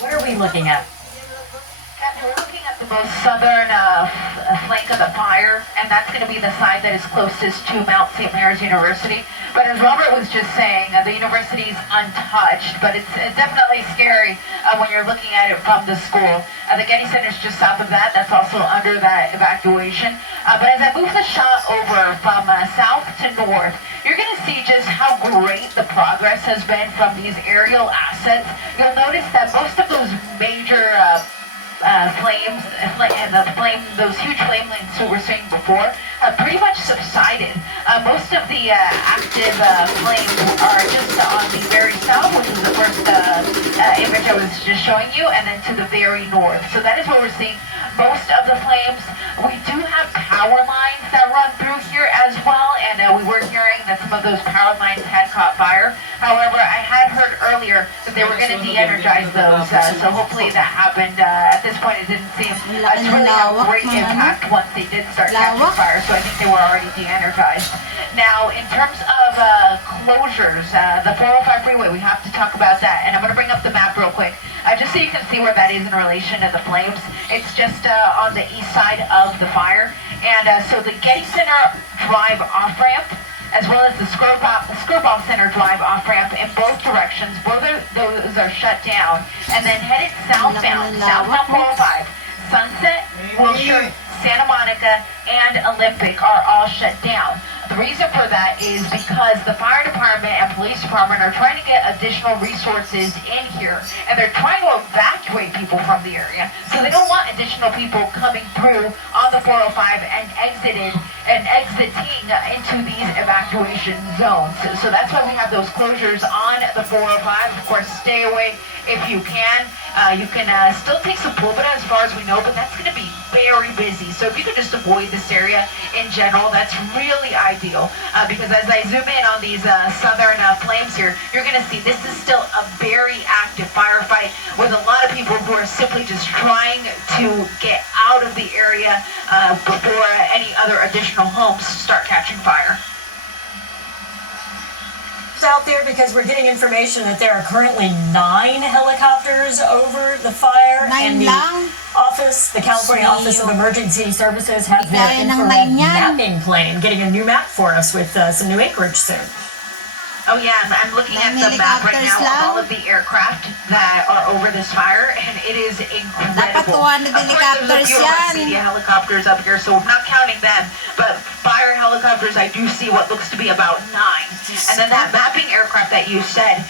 What are we looking at? We're looking at the most southern flank of the fire, and that's going to be the side that is closest to Mount St. Mary's University. But as Robert was just saying, the university is untouched, but it's definitely scary when you're looking at it from the school. The Getty Center is just south of that. That's also under that evacuation. But as I move the shot over from south to north, you're going to see just how great the progress has been from these aerial assets. You'll notice that most of those major flames, and those huge flame lanes that we're seeing before, pretty much subsided. Most of the active flames are just on the very south, which is the first image I was just showing you, and then to the very north. So that is where we're seeing most of the flames. We do have power lines that run through here as well, and we were hearing that some of those power lines had caught fire. However, I had heard earlier that they were going to de-energize those, so hopefully that happened. At this point, it didn't seem to really have great impact once they did start catching fire, so I think they were already de-energized. Now, in terms of closures, the 405 freeway, we have to talk about that, and I'm going to bring up the map real quick, just so you can see where that is in relation to the flames. It's just on the east side of the fire, and so the Getty Center Drive off-ramp, as well as the Skirball Center Drive off-ramp in both directions, both of those are shut down, and then headed southbound 405, Sunset, Wilshire, Santa Monica, and Olympic are all shut down. The reason for that is because the fire department and police department are trying to get additional resources in here, and they're trying to evacuate people from the area. So they don't want additional people coming through on the 405 and exiting into these evacuation zones. So that's why we have those closures on the 405. Of course, stay away if you can. You can still take some pulpit as far as we know, but that's going to be very busy. So if you could just avoid this area in general, that's really ideal. Because as I zoom in on these southern flames here, you're going to see this is still a very active firefight with a lot of people who are simply just trying to get out of the area before any other additional homes start catching fire. Out there because we're getting information that there are currently 9 helicopters over the fire, and the California Office of Emergency Services has their infrared mapping plane getting a new map for us with some new acreage soon. Oh yeah, I'm looking at the map right now of all of the aircraft that are over this fire, and it is incredible. Of course, there's a few media helicopters up here, so I'm not counting them, but fire helicopters, I do see what looks to be about 9. And then that mapping aircraft that you said,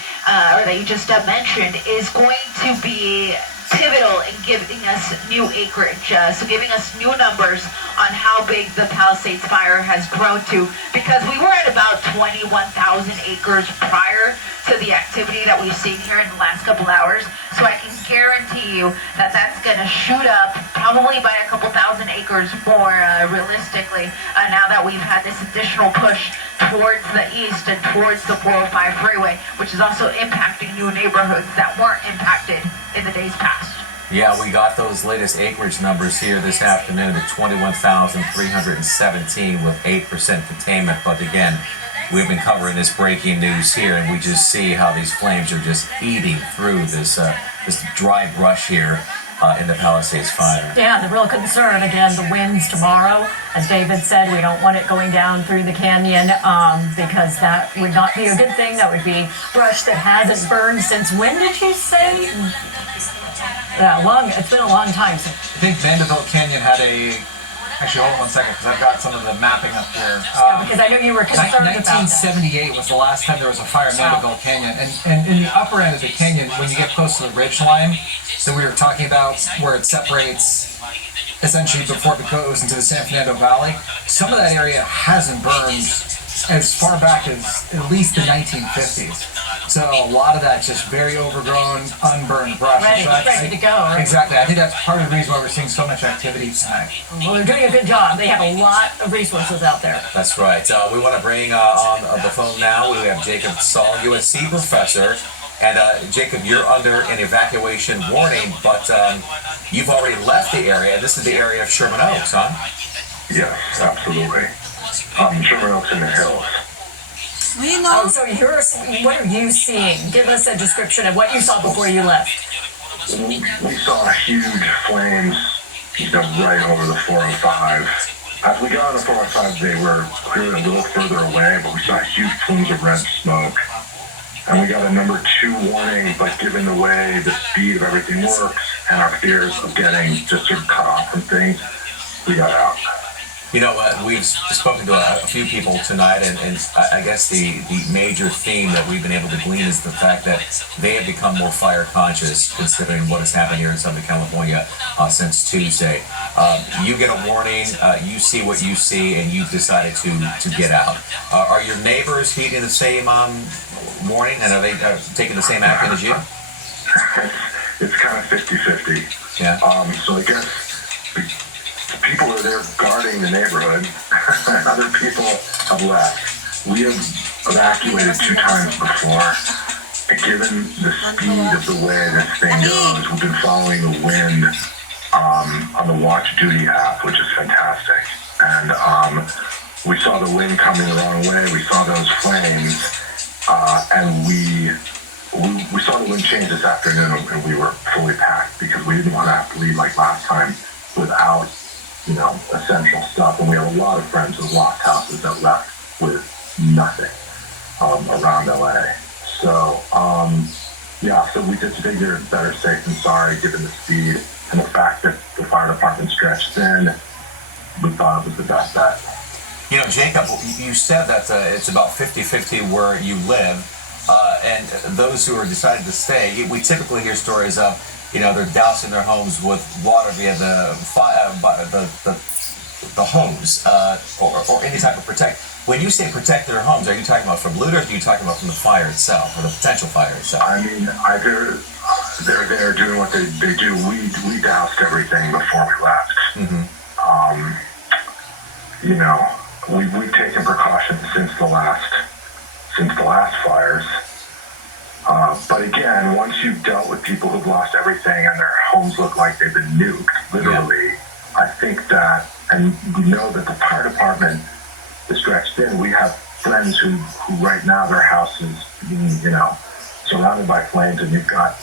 or that you just mentioned, is going to be pivotal in giving us new acreage, so giving us new numbers on how big the Palisades fire has grown to, because we were at about 21,000 acres prior to the activity that we've seen here in the last couple hours. So I can guarantee you that that's going to shoot up probably by a couple thousand acres more realistically, now that we've had this additional push towards the east and towards the 405 freeway, which is also impacting new neighborhoods that weren't impacted in the days past. Yeah, we got those latest acreage numbers here this afternoon at 21,317 with 8% containment. But again, we've been covering this breaking news here, and we just see how these flames are just eating through this dry brush here in the Palisades fire. Yeah, the real concern, again, the winds tomorrow. As David said, we don't want it going down through the canyon because that would not be a good thing. That would be brush that hasn't burned since when did you say? It's been a long time. I think Vanderbilt Canyon had actually, hold on 1 second, because I've got some of the mapping up here. Because I know you were concerned about that. 1978 was the last time there was a fire in Vanderbilt Canyon. And in the upper end of the canyon, when you get close to the ridge line that we were talking about, where it separates essentially before it goes into the San Fernando Valley, some of that area hasn't burned as far back as at least the 1950s. So a lot of that's just very overgrown, unburned brush. Ready to go, right? Exactly. I think that's part of the reason why we're seeing so much activity tonight. Well, they're doing a good job. They have a lot of resources out there. That's right. We want to bring on the phone now, we have Jacob Saul, USC professor. And Jacob, you're under an evacuation warning, but you've already left the area. This is the area of Sherman Oaks, huh? Yes, absolutely. Sherman Oaks in the hills. So what are you seeing? Give us a description of what you saw before you left. we saw huge flames, right over the 405. As we got on the 405, they were clearly a little further away, but we saw huge plumes of red smoke. And we got a number 2 warning, but given the way the speed of everything works and our fears of getting just sort of cut off from things, we got out. We've spoken to a few people tonight, and I guess the major theme that we've been able to glean is the fact that they have become more fire conscious, considering what has happened here in Southern California since Tuesday. You get a warning, you see what you see, and you've decided to get out. Are your neighbors heeding the same warning, and are they taking the same action as you? It's kind of 50-50. Yeah. So I guess people are there guarding the neighborhood. Other people have left. We have evacuated 2 times before. And given the speed of the way this thing goes, we've been following the wind on the Watch Duty app, which is fantastic. And we saw the wind coming the wrong way. We saw those flames, and we saw the wind change this afternoon, and we were fully packed because we didn't want to have to leave like last time without essential stuff. And we have a lot of friends who lost houses that left with nothing around LA. So, so we just figured better safe than sorry, given the speed and the fact that the fire department stretched thin. We thought it was the best bet. Jacob, you said that it's about 50-50 where you live, and those who are decided to stay, we typically hear stories of they're dousing their homes with water via the hose or any type of protect. When you say protect their homes, are you talking about from looters, or are you talking about from the fire itself, or the potential fire itself? I mean, either they're doing what they do. We doused everything before we left. Mm-hmm. We've taken precautions since the last fires. But again, once you've dealt with people who've lost everything and their homes look like they've been nuked, literally, yeah. I think that, and we know that the fire department is stretched thin. We have friends who right now their house is, surrounded by flames, and you've got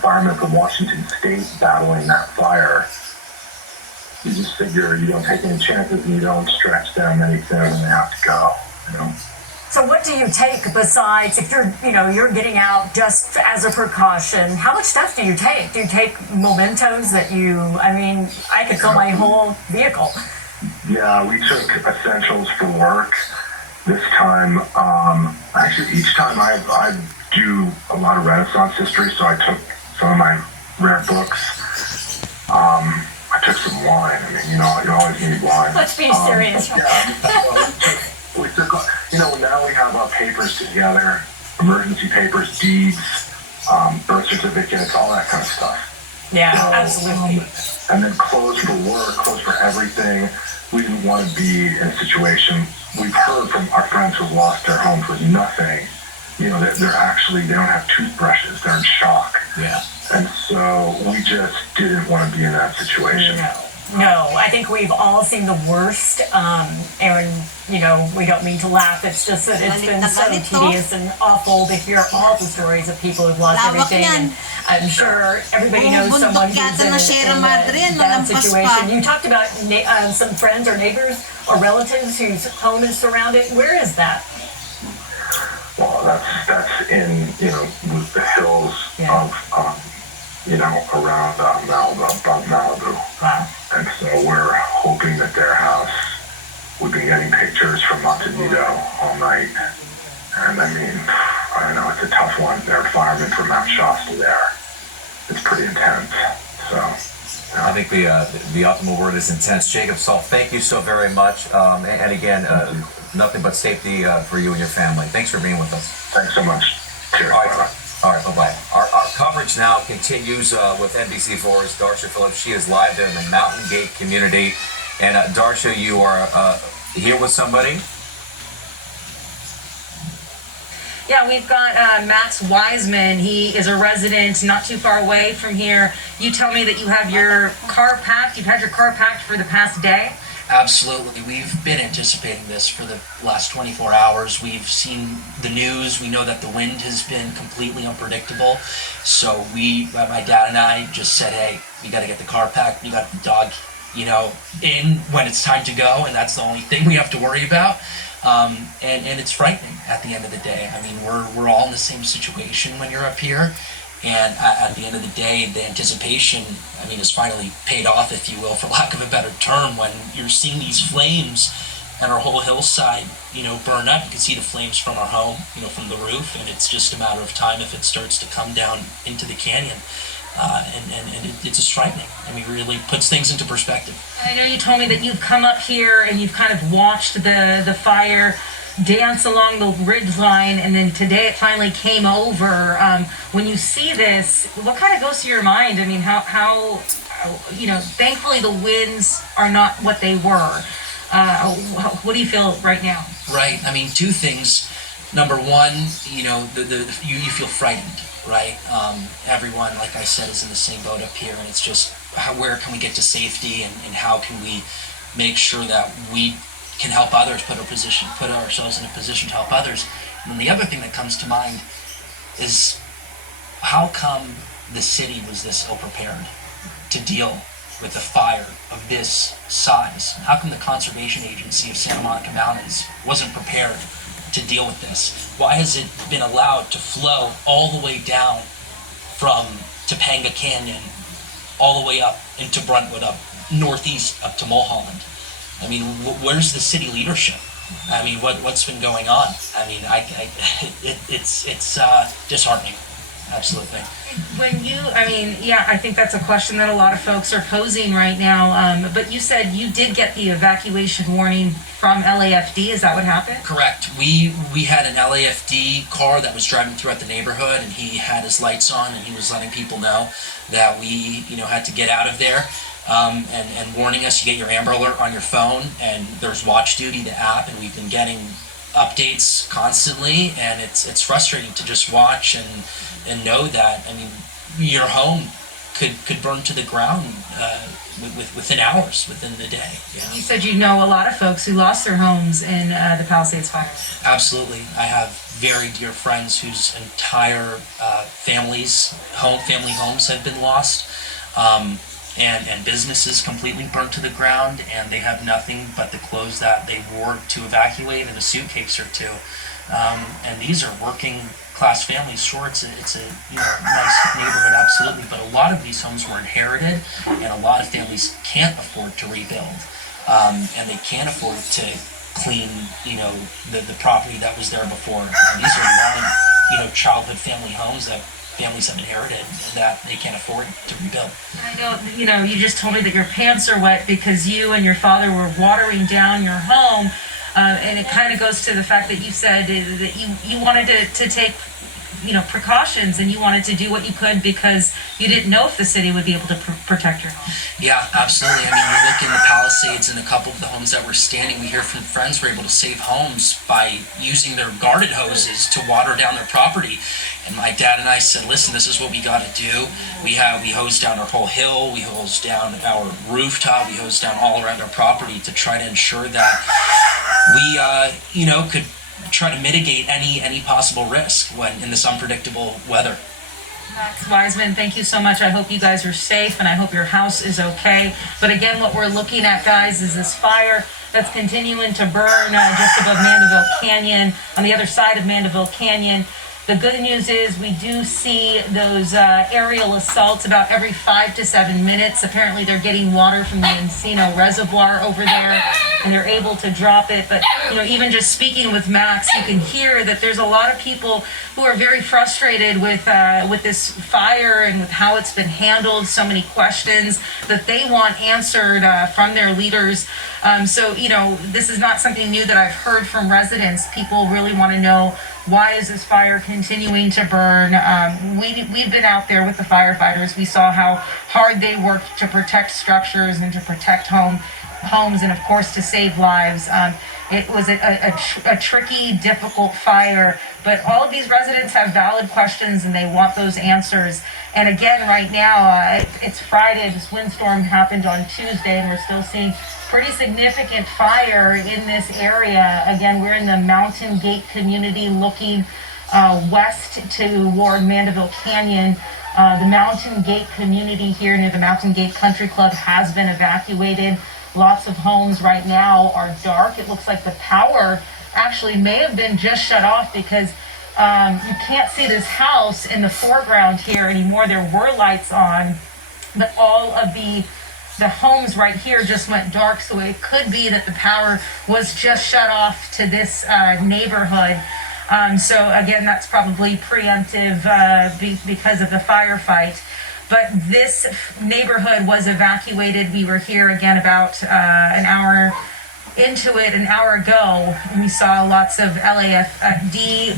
firemen from Washington State battling that fire. You just figure you don't take any chances and you don't stretch them any thinner than they have to go, So what do you take besides, if you're getting out just as a precaution, how much stuff do you take? Do you take mementos that I could fill my whole vehicle. Yeah, we took essentials for work this time. Actually, each time I do a lot of Renaissance history, so I took some of my rare books. I took some wine. You always need wine. Let's be serious. We took, now we have our papers together, emergency papers, deeds, birth certificates, all that kind of stuff. Yeah, absolutely. And then clothes for work, clothes for everything. We didn't want to be in a situation. We've heard from our friends who've lost their homes with nothing. They don't have toothbrushes. They're in shock. Yeah. And so we just didn't want to be in that situation. No, I think we've all seen the worst, and we don't mean to laugh. It's just that it's been so tedious and awful to hear all the stories of people who've lost everything. And I'm sure everybody knows someone who's in that situation. You talked about some friends or neighbors or relatives whose home is surrounded. Where is that? Well, that's in the hills of around Malibu, above Malibu. Wow. And so we're hoping that their house, we've been getting pictures from Montanito all night. And I don't know, it's a tough one. There are firemen from Mount Shasta there. It's pretty intense. So, yeah. I think the optimal word is intense. Jacob Saul, thank you so very much. And again, nothing but safety for you and your family. Thanks for being with us. Thanks so much. Cheers. All right, bye-bye. Our coverage now continues with NBC4's Darcia Phillips. She is live there in the Mountain Gate community. And Darcia, you are here with somebody? Yeah, we've got Max Wiseman. He is a resident not too far away from here. You tell me that you have your car packed. You've had your car packed for the past day. Absolutely. We've been anticipating this for the last 24 hours. We've seen the news. We know that the wind has been completely unpredictable. So my dad and I just said, hey, we got to get the car packed. We got the dog, in when it's time to go. And that's the only thing we have to worry about. And it's frightening at the end of the day. I mean, we're all in the same situation when you're up here. And at the end of the day, the anticipation, is finally paid off, if you will, for lack of a better term, when you're seeing these flames and our whole hillside, burn up. You can see the flames from our home, from the roof, and it's just a matter of time if it starts to come down into the canyon. It's just frightening. It really puts things into perspective. I know you told me that you've come up here and you've kind of watched the fire dance along the ridge line, and then today it finally came over. When you see this, what kind of goes through your mind? How thankfully the winds are not what they were. What do you feel right now? Right. Two things. Number one, you feel frightened, right? Everyone, like I said, is in the same boat up here, and it's just where can we get to safety, and how can we make sure that we can help others, put ourselves in a position to help others. And then the other thing that comes to mind is how come the city was this ill-prepared to deal with a fire of this size? How come the Conservation Agency of Santa Monica Mountains wasn't prepared to deal with this? Why has it been allowed to flow all the way down from Topanga Canyon, all the way up into Brentwood, up northeast, up to Mulholland? Where's the city leadership? What's been going on? It's disheartening. Absolutely. I think that's a question that a lot of folks are posing right now. But you said you did get the evacuation warning from LAFD. Is that what happened? Correct. We had an LAFD car that was driving throughout the neighborhood, and he had his lights on, and he was letting people know that we, had to get out of there. And warning us, you get your Amber Alert on your phone, and there's Watch Duty, the app, and we've been getting updates constantly, and it's frustrating to just watch and know that your home could burn to the ground within hours, within the day. Yeah. You said you know a lot of folks who lost their homes in the Palisades fire. Absolutely. I have very dear friends whose entire family homes have been lost. And businesses completely burnt to the ground, and they have nothing but the clothes that they wore to evacuate and a suitcase or two. And these are working class families. Sure, it's a nice neighborhood, absolutely, but a lot of these homes were inherited, and a lot of families can't afford to rebuild, and they can't afford to clean the property that was there before. And these are long childhood family homes that families have inherited that they can't afford to rebuild. I know, you just told me that your pants are wet because you and your father were watering down your home, and it kind of goes to the fact that you said that you wanted to take precautions, and you wanted to do what you could because you didn't know if the city would be able to protect your home. Yeah, absolutely. We look in the Palisades, and a couple of the homes that were standing, we hear from friends were able to save homes by using their garden hoses to water down their property. And my dad and I said, listen, this is what we got to do. We hose down our whole hill, we hose down our rooftop, we hose down all around our property to try to ensure that we, could try to mitigate any possible risk when in this unpredictable weather. Max Wiseman, thank you so much. I hope you guys are safe, and I hope your house is okay. But again, what we're looking at, guys, is this fire that's continuing to burn just above Mandeville Canyon, on the other side of Mandeville Canyon. The good news is we do see those aerial assaults about every 5 to 7 minutes. Apparently they're getting water from the Encino Reservoir over there, and they're able to drop it. But, even just speaking with Max, you can hear that there's a lot of people who are very frustrated with this fire and with how it's been handled. So many questions that they want answered from their leaders. So, this is not something new that I've heard from residents. People really want to know, why is this fire continuing to burn? We've been out there with the firefighters. We saw how hard they worked to protect structures and to protect home. homes and, of course, to save lives. It was a tricky, difficult fire, but all of these residents have valid questions and they want those answers. And again, right now, it's Friday. This windstorm happened on Tuesday, and we're still seeing pretty significant fire in this area. Again, we're in the Mountain Gate community looking west toward Mandeville Canyon. The Mountain Gate community here near the Mountain Gate Country Club has been evacuated. Lots of homes right now are dark. It looks like the power actually may have been just shut off because you can't see this house in the foreground here anymore. There were lights on, but all of the homes right here just went dark, so it could be that the power was just shut off to this neighborhood. So again, that's probably preemptive because of the firefight. But this neighborhood was evacuated. We were here again about an hour into it, an hour ago. We saw lots of LAFD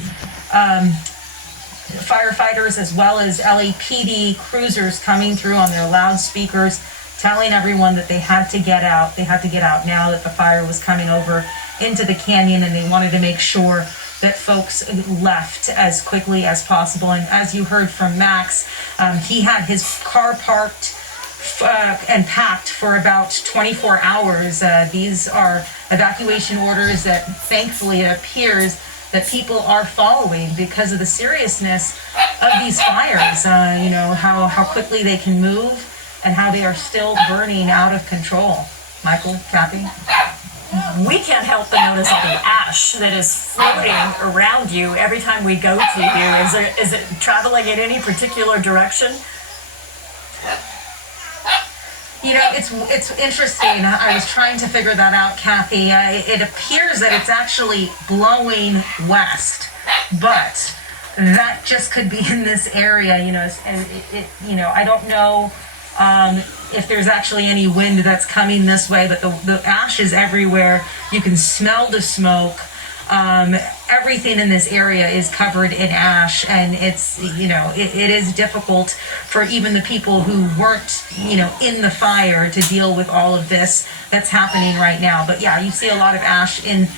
firefighters as well as LAPD cruisers coming through on their loudspeakers, telling everyone that they had to get out. They had to get out now that the fire was coming over into the canyon, and they wanted to make sure that folks left as quickly as possible. And as you heard from Max, he had his car parked and packed for about 24 hours. These are evacuation orders that thankfully it appears that people are following because of the seriousness of these fires. You know, how quickly they can move and how they are still burning out of control. Michael, Kathy? We can't help but notice all the ash that is floating around you every time we go to you. Is it traveling in any particular direction? You know, it's interesting. I was trying to figure that out, Kathy. It appears that it's actually blowing west, but that just could be in this area. You know, I don't know if there's actually any wind that's coming this way, but the ash is everywhere. You can smell the smoke. Everything in this area is covered in ash, and it's, you know, it is difficult for even the people who weren't, you know, in the fire to deal with all of this that's happening right now. But yeah, you see a lot of ash in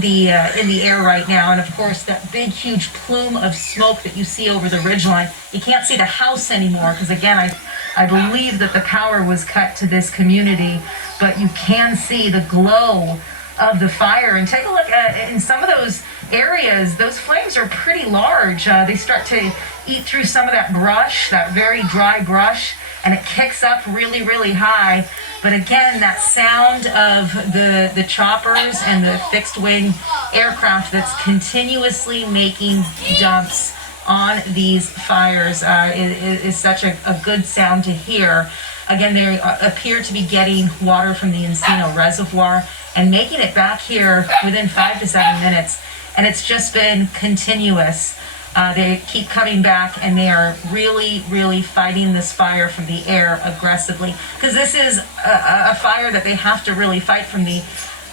the air right now, and of course that big huge plume of smoke that you see over the ridgeline. You can't see the house anymore because again, I believe that the power was cut to this community, but you can see the glow of the fire. And take a look at in some of those areas, those flames are pretty large. They start to eat through some of that brush, that very dry brush, and it kicks up really, really high. But again, that sound of the choppers and the fixed wing aircraft that's continuously making dumps on these fires is such a good sound to hear. Again, they appear to be getting water from the Encino Reservoir and making it back here within 5 to 7 minutes. And it's just been continuous. They keep coming back, and they are really, really fighting this fire from the air aggressively. Because this is a fire that they have to really fight from the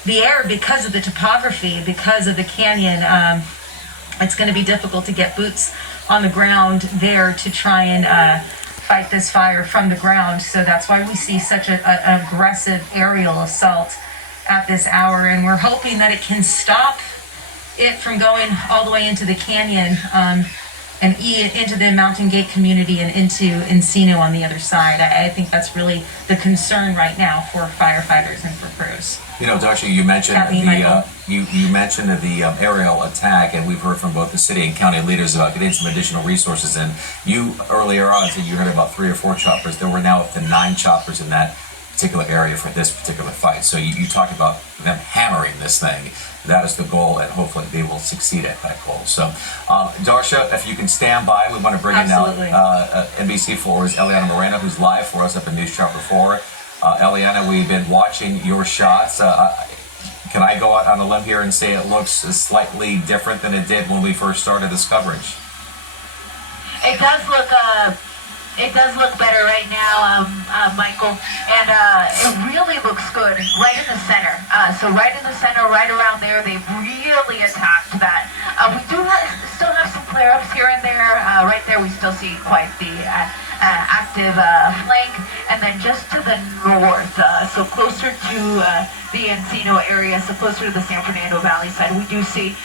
air because of the topography, because of the canyon. It's going to be difficult to get boots on the ground there to try and fight this fire from the ground. So that's why we see such an aggressive aerial assault at this hour. And we're hoping that it can stop it from going all the way into the canyon and into the Mountain Gate community and into Encino on the other side. I think that's really the concern right now for firefighters and for crews. You know, Darcy, you mentioned Kathy, you mentioned the aerial attack, and we've heard from both the city and county leaders about getting some additional resources. And you earlier on said you heard about 3 or 4 choppers. There were now up to 9 choppers in that particular area for this particular fight. So you talked about them hammering this thing. That is the goal, and hopefully they will succeed at that goal. So, Darsha, if you can stand by, we want to bring Absolutely. in now NBC4's Eliana Moreno, who's live for us up in News Chopper 4. Eliana, we've been watching your shots. Can I go out on a limb here and say it looks slightly different than it did when we first started this coverage? It does look better right now, Michael, and it really looks good right in the center. So right in the center, right around there, they really attacked that. We still have some flare-ups here and there. Right there, we still see quite the active flank, and then just to the north, so closer to the Encino area, so closer to the San Fernando Valley side, we do see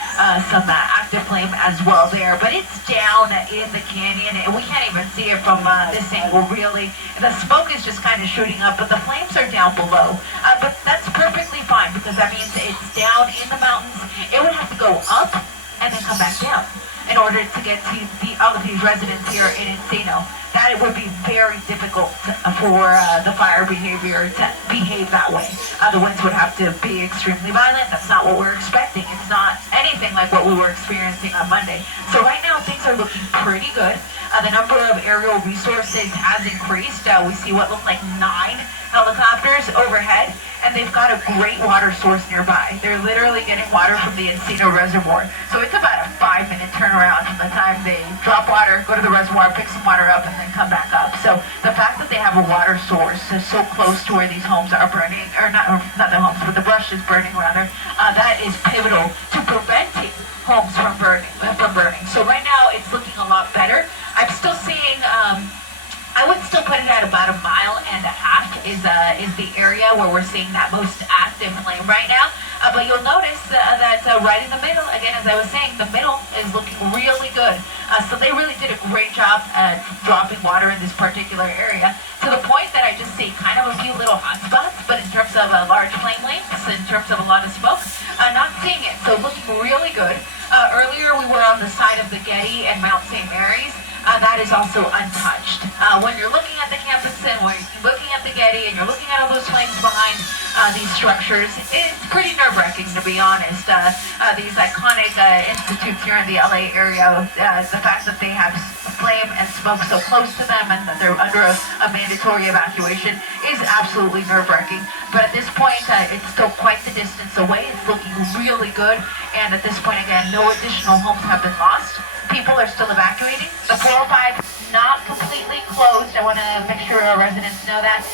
some active flame as well there, but it's down in the canyon, and we can't even see it from this angle really. The smoke is just kind of shooting up, but the flames are down below. But that's perfectly fine, because that means it's down in the mountains. It would have to go up and then come back down in order to get to all of these residents here in Encino. That it would be very difficult for the fire behavior to behave that way. The winds would have to be extremely violent. That's not what we're expecting. It's not anything like what we were experiencing on Monday. So right now things are looking pretty good. The number of aerial resources has increased. We see what look like 9 helicopters overhead, and they've got a great water source nearby. They're literally getting water from the Encino Reservoir. So it's about a 5-minute turnaround from the time they drop water, go to the reservoir, pick some water up, and then come back up. So the fact that they have a water source so close to where these homes are burning, or not the homes, but the brush is burning rather, that is pivotal to preventing homes from burning. So right now it's looking a lot better. I'm still seeing, I would still put it at about 1.5 miles is the area where we're seeing that most active flame right now. But you'll notice that right in the middle, again, as I was saying, the middle is looking really good. So they really did a great job at dropping water in this particular area, to the point that I just see kind of a few little hot spots, but in terms of large flame lengths, in terms of a lot of smoke, not seeing it. So looking really good. Earlier we were on the side of the Getty and Mount St. Mary's. That is also untouched. When you're looking at the campus and when you're looking at the Getty and you're looking at all those flames behind these structures, it's pretty nerve-wracking, to be honest. These iconic institutes here in the LA area, the fact that they have flame and smoke so close to them and that they're under a mandatory evacuation is absolutely nerve-wracking. But at this point, it's still quite the distance away. It's looking really good. And at this point, again, no additional homes have been lost. People are still evacuating. The 405 not completely closed. I want to make sure our residents know that.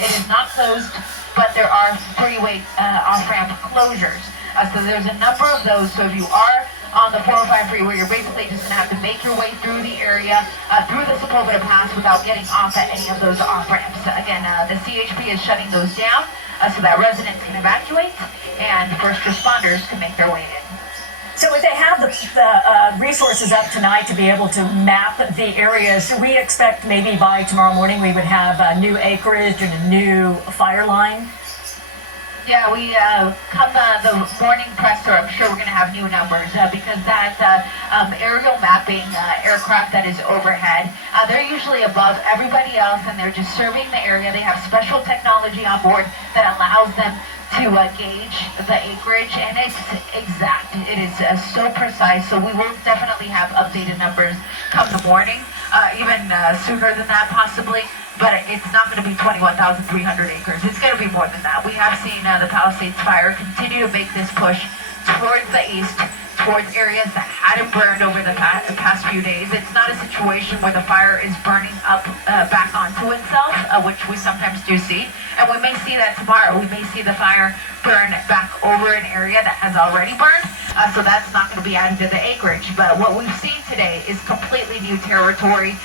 It is not closed, but there are freeway off-ramp closures. So there's a number of those. So if you are on the 405 freeway, you're basically just going to have to make your way through the area, through the Sepulveda Pass without getting off at any of those off-ramps. Again, the CHP is shutting those down so that residents can evacuate and first responders can make their way in. So if they have the resources up tonight to be able to map the areas, should we expect maybe by tomorrow morning we would have a new acreage and a new fire line? Yeah, we come the morning presser, I'm sure we're going to have new numbers because that aerial mapping aircraft that is overhead, they're usually above everybody else and they're just surveying the area. They have special technology on board that allows them to gauge the acreage, and it's exact. It is so precise, so we will definitely have updated numbers come the morning, even sooner than that possibly. But it's not going to be 21,300 acres. It's going to be more than that. We have seen the Palisades Fire continue to make this push towards the east, towards areas that hadn't burned over the past few days. It's not a situation where the fire is burning up back onto itself, which we sometimes do see. And we may see that tomorrow. We may see the fire burn back over an area that has already burned. So that's not going to be added to the acreage. But what we've seen today is completely new territory,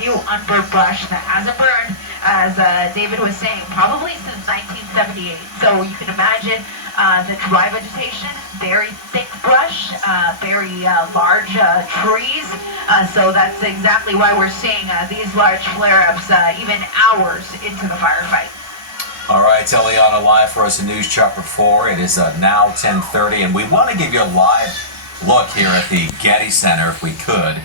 new unburned brush that hasn't burned, as David was saying, probably since 1978. So you can imagine the dry vegetation, very thick brush, very large trees. So that's exactly why we're seeing these large flare-ups even hours into the firefight. All right, Eliana live for us in News Chopper 4. It is now 10:30, and we want to give you a live look here at the Getty Center, if we could.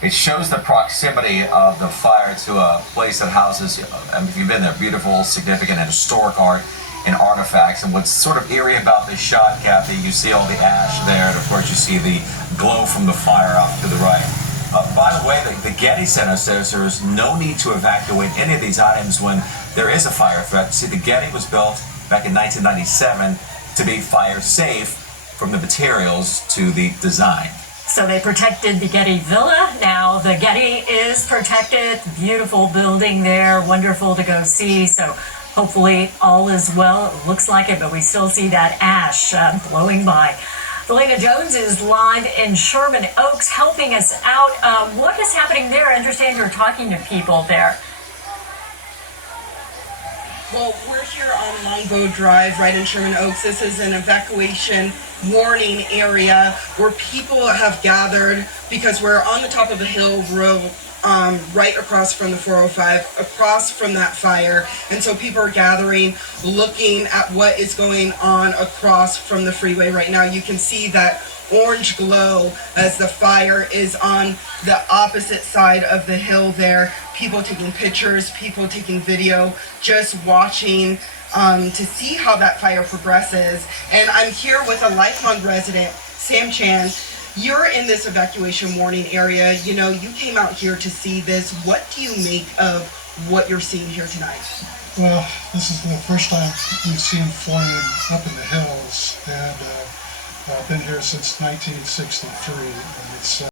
It shows the proximity of the fire to a place that houses, if you've been there, beautiful, significant, and historic art and artifacts. And what's sort of eerie about this shot, Kathy, you see all the ash there, and of course you see the glow from the fire off to the right. By the way, the Getty Center says there's no need to evacuate any of these items when there is a fire threat. See, the Getty was built back in 1997 to be fire safe from the materials to the design. So they protected the Getty Villa. Now the Getty is protected. Beautiful building there. Wonderful to go see. So hopefully all is well. It looks like it, but we still see that ash blowing by. Delana Jones is live in Sherman Oaks helping us out. What is happening there? I understand you're talking to people there. Well, we're here on Longbow Drive, right in Sherman Oaks. This is an evacuation warning area where people have gathered because we're on the top of a hill road, right across from the 405, across from that fire. And so people are gathering, looking at what is going on across from the freeway right now. You can see that orange glow as the fire is on the opposite side of the hill there. People taking pictures, people taking video, just watching to see how that fire progresses. And I'm here with a lifelong resident, Sam Chan. You're in this evacuation warning area. You know, you came out here to see this. What do you make of what you're seeing here tonight? Well, this is the first time we've seen flame up in the hills, and I've been here since 1963, and it's